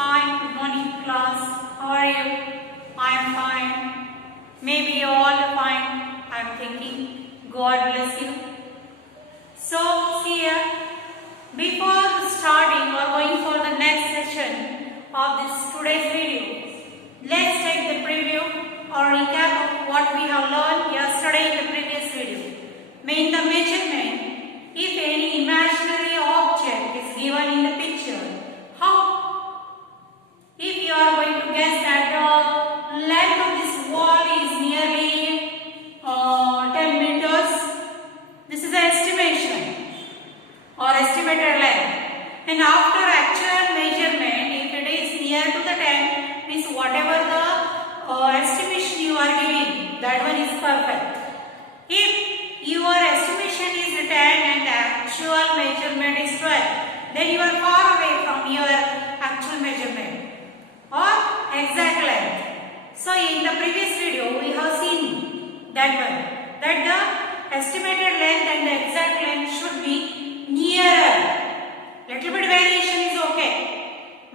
Hi, good morning class. How are you? I am fine. Maybe you all are fine. I am thinking. God bless you. So, see here. Before starting or going for the next session of this today's video, let's take the preview or recap of what we have learned yesterday in the previous video. In the measurement, if any imaginary object is given in the picture, how? If you are going to guess that the length of this wall is nearly 10 meters, this is the estimation or estimated length. And after actual measurement, if it is near to the 10, means whatever the estimation you are giving, that one is perfect. If your estimation is 10 and the actual measurement is 12, then you are far away from your actual measurement or exact length. So in the previous video we have seen that one, that the estimated length and the exact length should be nearer. Little bit variation is okay.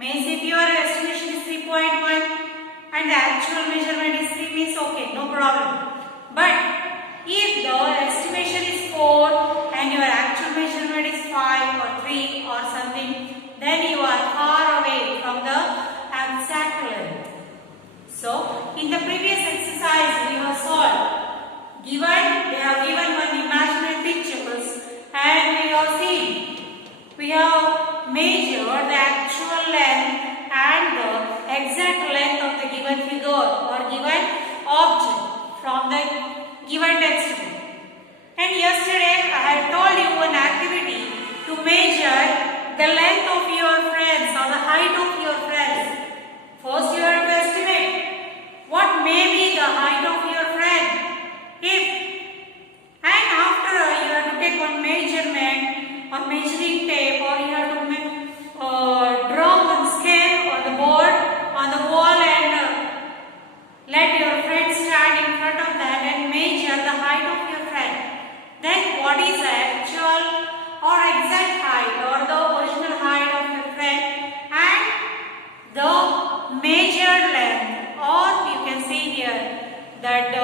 Means if your estimation is 3.1 and the actual measurement is 3, means okay, no problem. But if the estimation is 4 and your actual measurement is 5 or 3 or something, then you are far away from the exact length. So, in the previous exercise we have solved. They have given one imaginary pictures and we have seen. We have measured the actual length and the exact length of the given figure or given object from the given textbook. And yesterday I had told you one activity to measure the length of your friends or the height of your friends. First you have to estimate what may be the height of your friend. And after you have to take one measurement or measuring tape, or you have to draw one scale on the board on the wall and let your friend stand in front of that and measure the height of your friend. Then what is the actual or exact height or the original height of your friend and the measured length, or you can see here that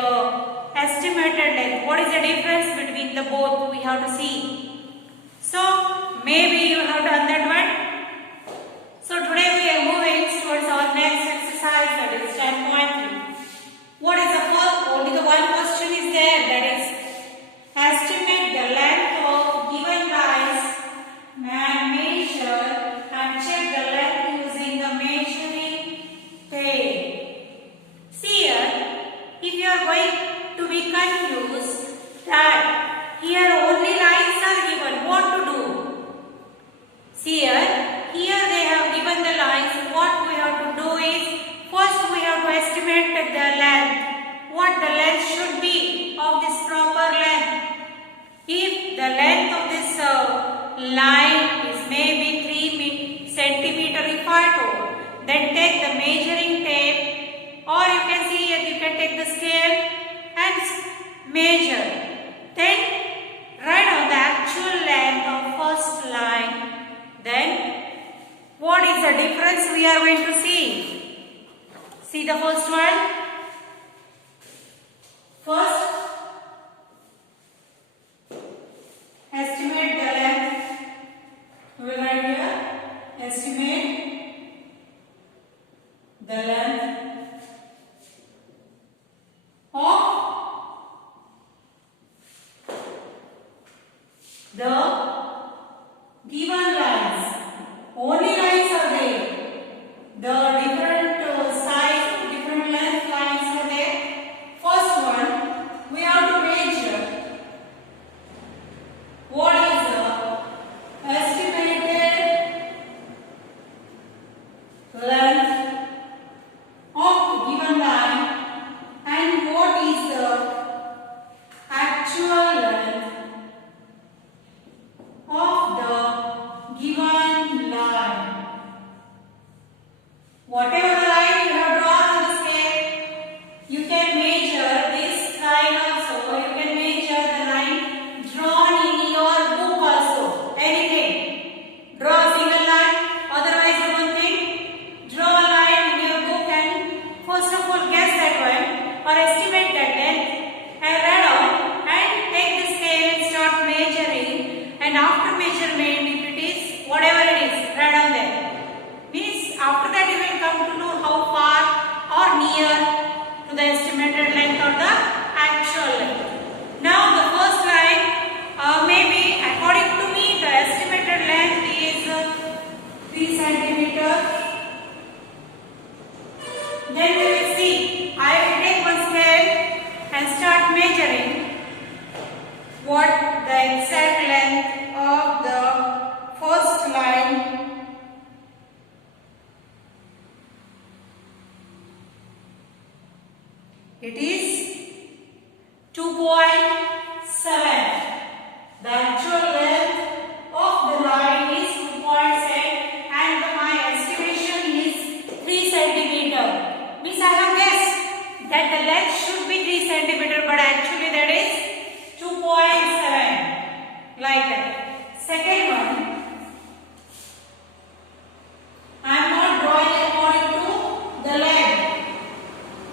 estimated length. What is the difference between the both we have to see. So maybe you have done that one. So today we are moving towards our next exercise, that is 10.3. What is the first? Only the one question is there, that is estimate the length of given lines and measure and check the length using the measuring tape. See here, if you are going to be confused that here only lines are given, what to do? See here they have given the lines. What we have to do is, first we have to estimate the length, what the length should be of this proper length. If the length of this line is maybe 3 centimeter if I told, then take the measuring tape, or you can see here you can take the scale and measure. Then write on the actual length of first line. Then what is the difference we are going to see? See the first one. First, estimate the length. We will write here, estimate the length of the given lines. Only lines are there. The different size, different length down there. Means after that you will come to know how far or near to the estimated length or the actual length. Now the first line, maybe according to me the estimated length is 3 centimeters. Then we will see, I will take one scale and start measuring what the exact length of the first line. It is 2.7. The actual length of the line is 2.7 and my estimation is 3 centimeter. Means I have guessed that the length should be 3 centimeter, but actually that is 2.7. Like that. Second one, I am not drawing according to the length.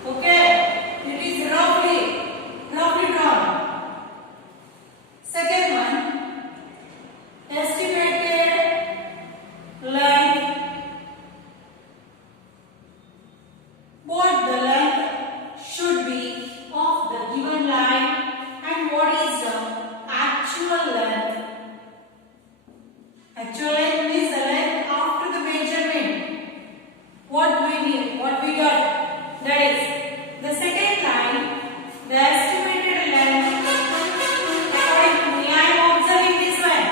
Okay, it is roughly drawn. Second one, estimated length. What the length should be of the given line and what is the actual length. Actual length means the length after the measurement. What we got. That is the second line, the estimated length. According to me, I am observing this one,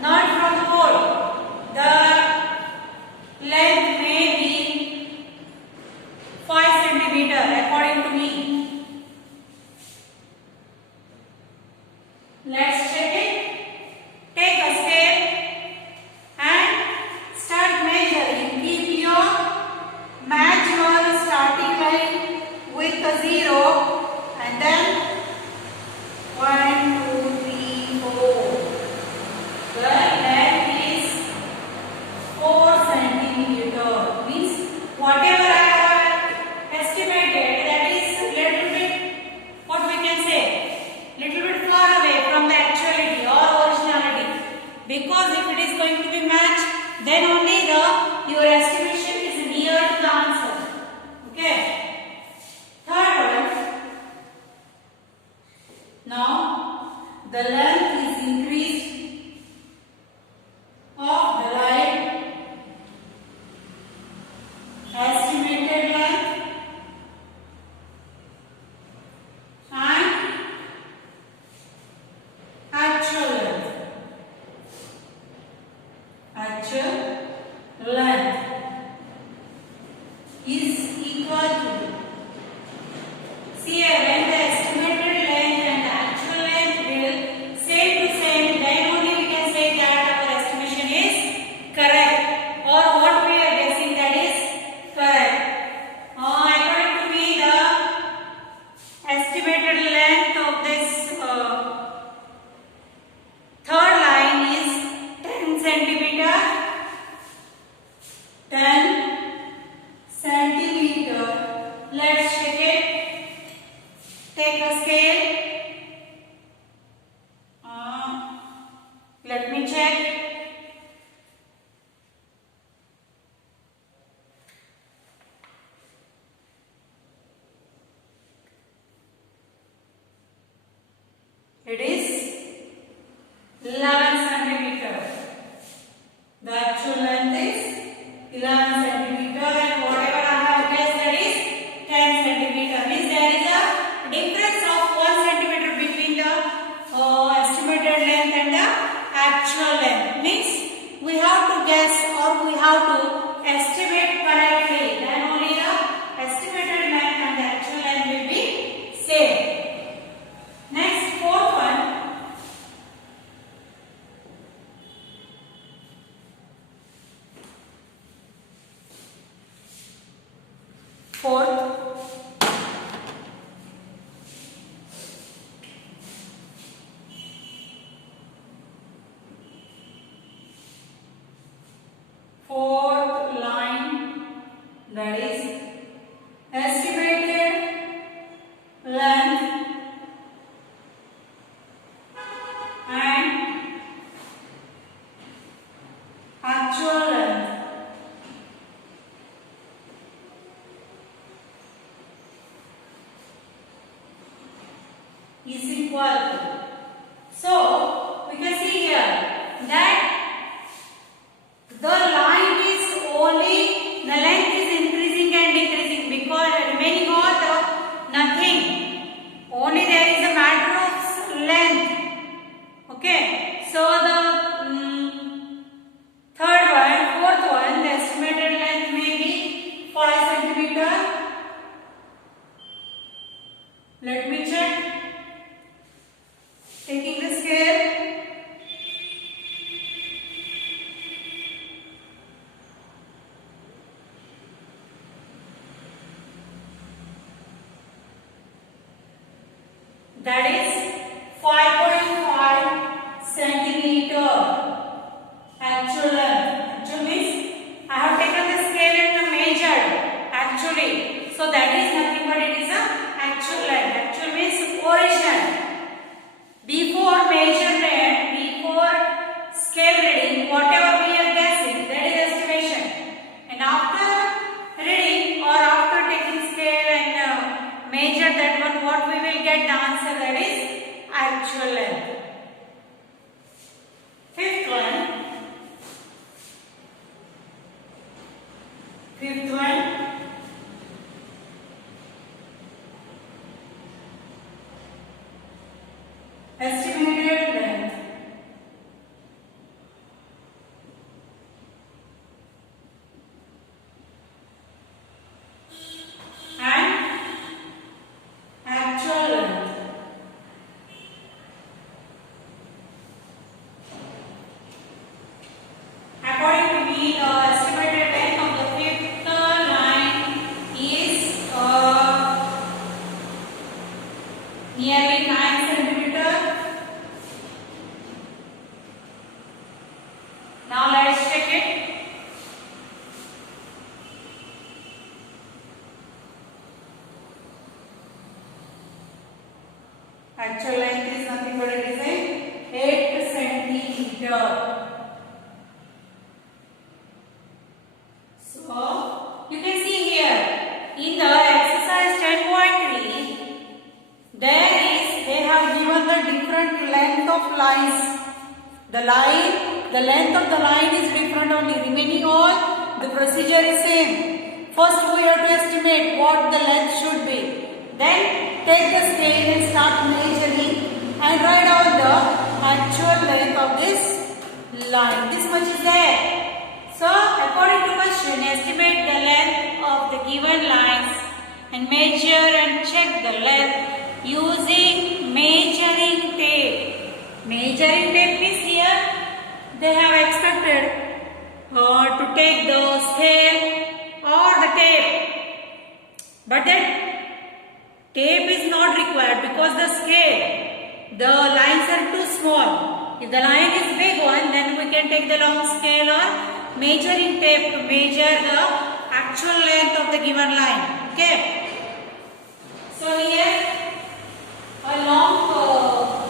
not from the board. The length may be 5 centimeter according to me. Let's check it. Take a scale and start measuring. Keep your match your starting line with a 0 and then 1, 2, 3, 4. The length is 4 centimeter. Means whatever I have estimated, that is little bit, what we can say, little bit far away from the actuality or originality. Because if it is going to be matched, then only your estimation is near to the answer. Okay. Third one. Now the length is increased of the line. Estimated length and actual length. Actual length is equal to, see here, when the estimated length and the actual length will same to same, then only we can say that our estimation is correct, or what we are guessing, that is correct. According to me, the estimated length of this third line is 10 centimeter. 10 centimeter. Let's check it. Take a scale. Let me check. It is 11 centimeter. The actual length is 11 centimeter and whatever I have guessed, that is 10 centimeter. Means there is a difference of 1 centimeter between the estimated length and the actual length. Means we have to guess or we have to estimate correctly. Then only the estimated length and the actual length will be same. Next, fourth one. Fourth, line, that is estimated length and actual length. that is 5.5 centimeter. Actual length. Actual means I have taken the scale and measured actually. So that is nothing but it is a actual length. Actual means original. Before measurement, before scale reading, whatever we are guessing, that is estimation. And after reading or after taking scale and measure that one, what we will get the answer, that is actual length. Fifth one. Estimated length. And actual length. According to me, the estimated length of the fifth line is nearly 9 centimeter. Now let's check it. Actual length is nothing but it is 8 centimeter. So you can see here in the exercise 10.3 they have given the different length of lines. The length of the line is different only. Remaining all the procedure is same. First we have to estimate what the length should be. Then take the scale and start measuring and write out the actual length of this line. This much is there. So according to question, estimate the length of the given lines and measure and check the length using measuring tape. Measuring tape is here. They have expected to take the scale or the tape. But then tape is not required because the lines are too small. If the line is big one, then we can take the long scale or measuring tape to measure the actual length of the given line. Okay. So here a long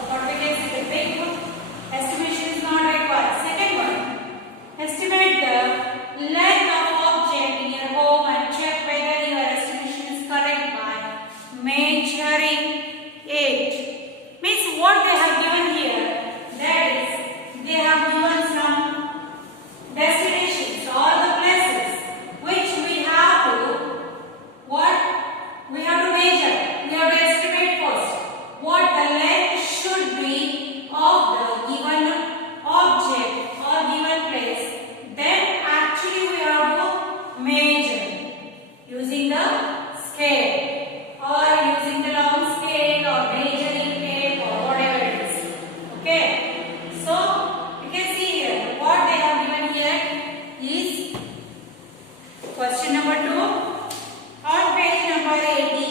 what we can say the big estimation is not required. Second one, estimate the length of object in your home and check whether your estimation is correct by measuring it. Means what they have given here, that is they have given some destinations or the places which we have to measure. We have to estimate first what the length should be of the given object or given place. Then actually we have to measure using the scale or using the long scale or measuring tape or whatever it is. Okay. So you can see here what they have given here is question number 2 on page number 18.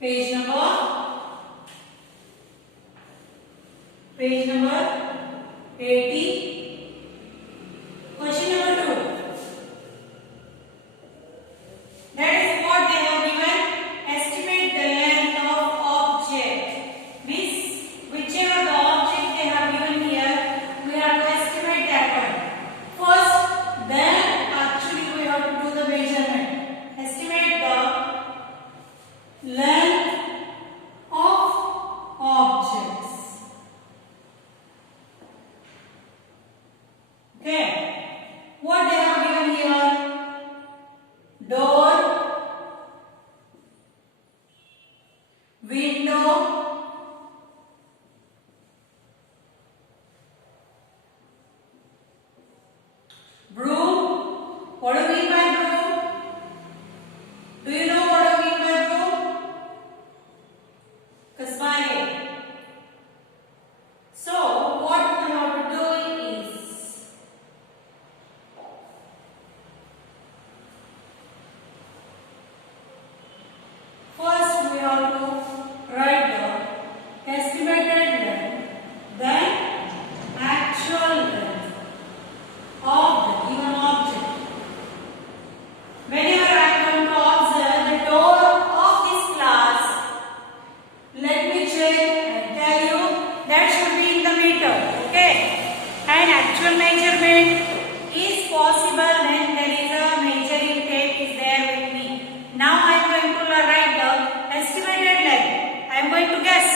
Page number 80. Question number 2. That is what they have given. Estimate the length of object. Means whichever the object they have given here, we have to estimate that one. First, then actually we have to do the measurement. Estimate the length of objects. Okay. What they have given here? Door, window, broom. What do we mean by broom? Do you know what do we mean by broom? Kasmare. So what we have to do is actual measurement is possible when there is a measuring tape is there with me. Now I am going to write the estimated length. I am going to guess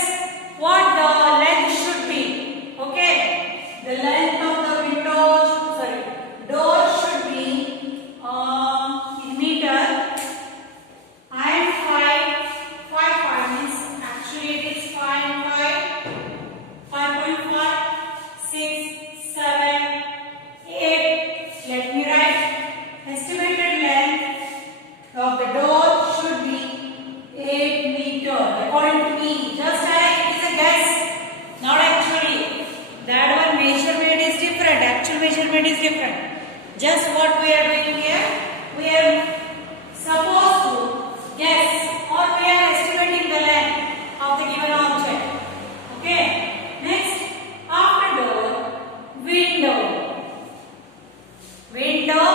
what the length should be. Okay, the length of the door should be in meter. I am 5 means actually it is 5.5, 6, 7, 8. Let me write estimated length of the door should be 8 meter according to me. Just it is a guess, not actually. That one measurement is different. Actual measurement is different. Just what we are doing here, we are supposed to guess or we are estimating the length of the given object. Okay. Next, after door, window. Window.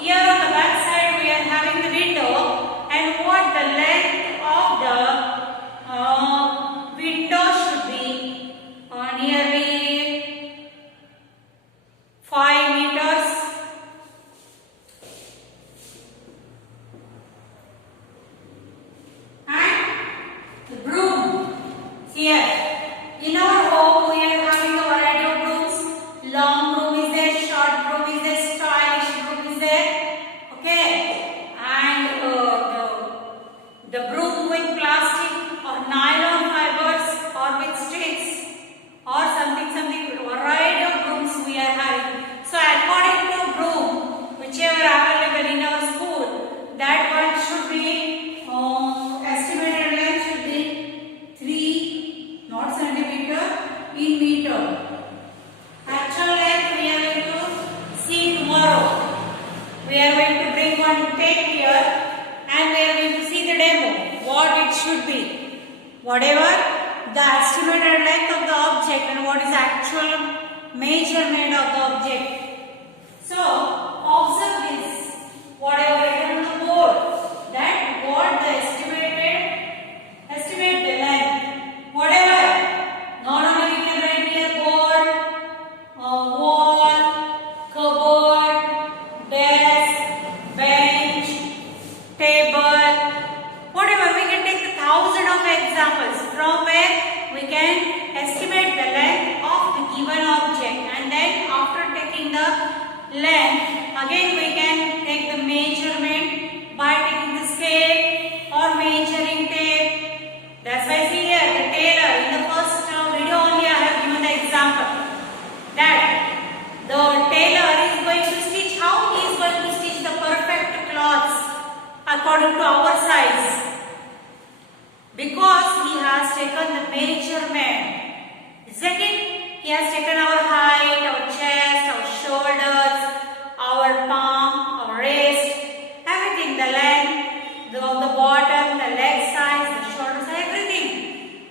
Here on the back side we are having the window, and what the length of the window should be nearly 5 meters. And the broom. Here, in our home we are having a variety of brooms. Long broom is there, short broom is there, stylish broom is there. Okay, and the broom with plastic or nylon fibers or with sticks or something variety of brooms we are having. So according to broom, whichever available in our school, that one should be estimated length should be 3, not centimeter, in meter. Actual length we are going to see tomorrow. We are going to bring one tape here and we are going to see the demo, what it should be. Whatever the estimated length of the object and what is actual measurement of the object. So observe this, whatever written on the board, that what the estimate the length, whatever. Not only we can write here board, wall, cupboard, desk, bench, table, whatever. We can take 1,000 of examples from where we can estimate the length of the given object, and then after taking the length, again we can take the measurement by taking the scale or measuring tape. That's why see here the tailor, in the first video only I have given the example that the tailor is going to stitch, how he is going to stitch the perfect cloths according to our size, because he has taken the measurement, isn't it? He has taken our height, our chest, our shoulders, our palm, our wrist, everything, the length, the bottom, the leg size, the shoulder size, everything.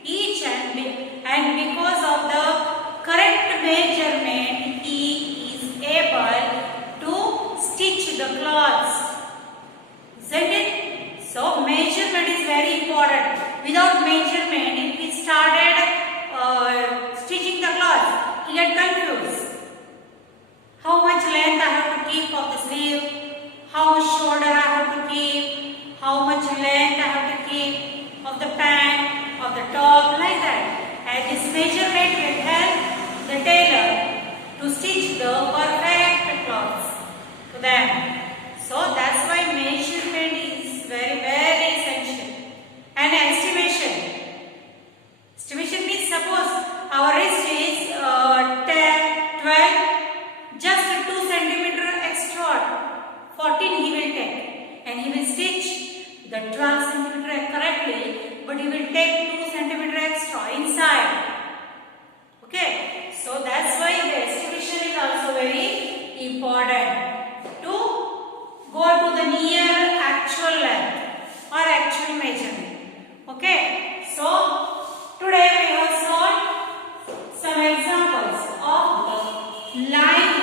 Each and because of the correct measurement, he is able to stitch the cloths, isn't it? So measurement is very important. Without measurement, if we started stitching the cloth, you get confused. How much length I have to keep of the sleeve, how much shoulder I have to keep, how much length I have to keep of the pant, of the top, like that. And this measurement will help the tailor to stitch the perfect cloths to them. So that's why measurement is very, very essential. And estimation. Estimation means suppose our wrist is 10, 12, just 2 centimeter extra, 14 he will take, and he will stitch the 12 centimeter correctly, but he will take 2 centimeter extra inside. Okay, so that's why the estimation is also very important to go to the near actual length or actual measurement. Okay, so today we have solved some examples of the line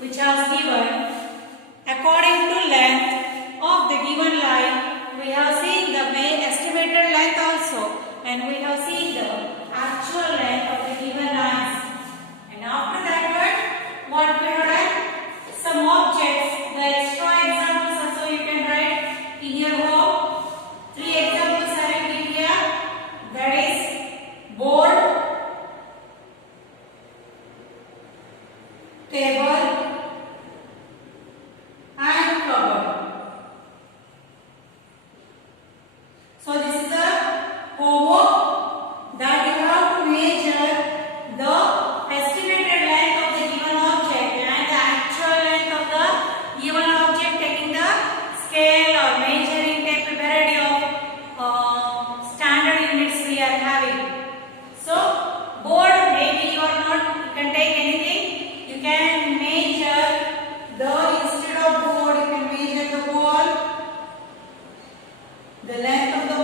which has given according to length of the given line. We have seen the estimated length also, and we have seen the actual table and cupboard. So this is the homework that you have to measure the estimated length of the given object and the actual length of the given object, taking the scale or measuring tape, variety of standard units we are having. So board, maybe you are not, you can take anything, you can measure the, instead of board you can measure the wall, the length of the